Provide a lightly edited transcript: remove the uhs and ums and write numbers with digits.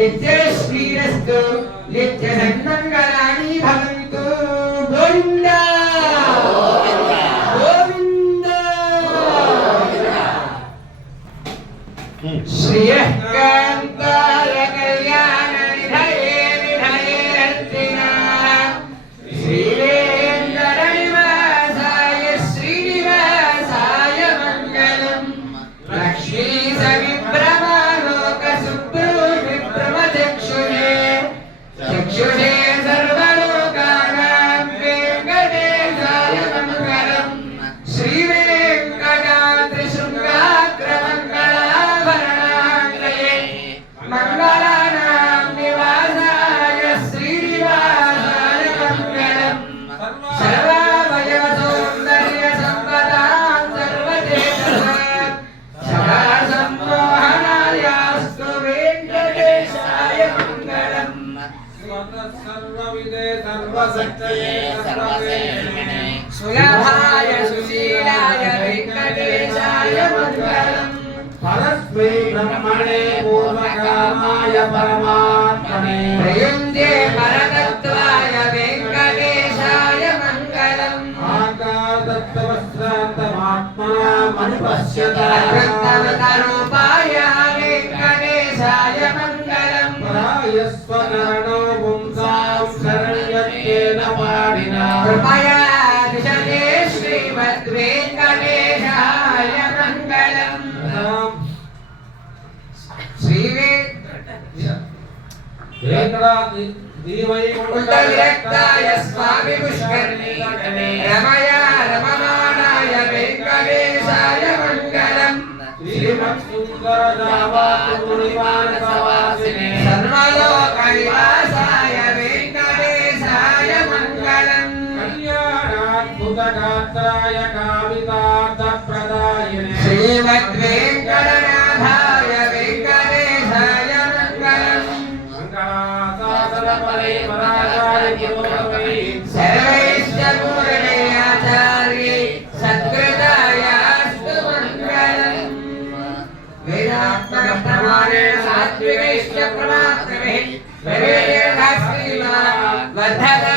नित्यश्रीरस्तु नित्यसन्मङ्गलानि भवन्तु गोविन्द गोविन्द श्रियः कान्ताय कल्याण निधये निधयेऽर्थिनाः श्रीवेङ्कटनिवासाय श्रीनिवासाय मङ्गलम् लक्ष्मी चक्षुषे सर्वलोकानां वेङ्कटेशाय मङ्गलम् श्रीवेङ्कटाद्रिशृङ्गाग्रमङ्गलाभरणाङ्गये मङ्गलानां निवासाय श्रीनिवासाय मङ्गलम् सर्वावयवसौन्दर्यसम्पदां सर्वदेशसात् सदासम्मोहनायास्तु वेङ्कटेशाय मङ्गलम् सर्वविदे सर्वशक्तये सर्वसेविने सुलभाय सुशीलाय वेङ्कटेशाय मङ्गलम् परस्मै ब्रह्मणे पूर्वकामाय परमात्मने प्रयुञ्जे परतत्त्वाय वेङ्कटेशाय मङ्गलम् आकादत्तवस्त्रान्तमात्मनामनुपश्यतारूपाय वेङ्कटेशाय मङ्गलम् परायस्वकरणो पुंसां शरण्यत्वेन पाणिना कृपया दिशते श्रीमद्वेङ्कटेशाय मङ्गलम् श्रीवेङ्कटविरक्ताय स्वामि पुष्करणे रमया रममाणाय वेङ्कटेशाय मङ्गलम् श्रीमत्सुन्दरनामातुनिमानसवासिने सर्वलोकनिवासाय वेङ्कटेशाय मङ्गलम् कल्याणाद्भुतगात्राय कामितार्थप्रदायिने श्रीमद्वेङ्कटनाथाय वेङ्कटेशाय मङ्गलम् मङ्गलासासनपरे पराचार्योगै सर्वैश्च पूर्णे आचार्ये सत्कृतायास्तु मङ्गलम् वेदात्मकप्रमाणेन सात्विकैश्च प्रमात्रभिः प्रवेदेन श्रीमान् वर्धते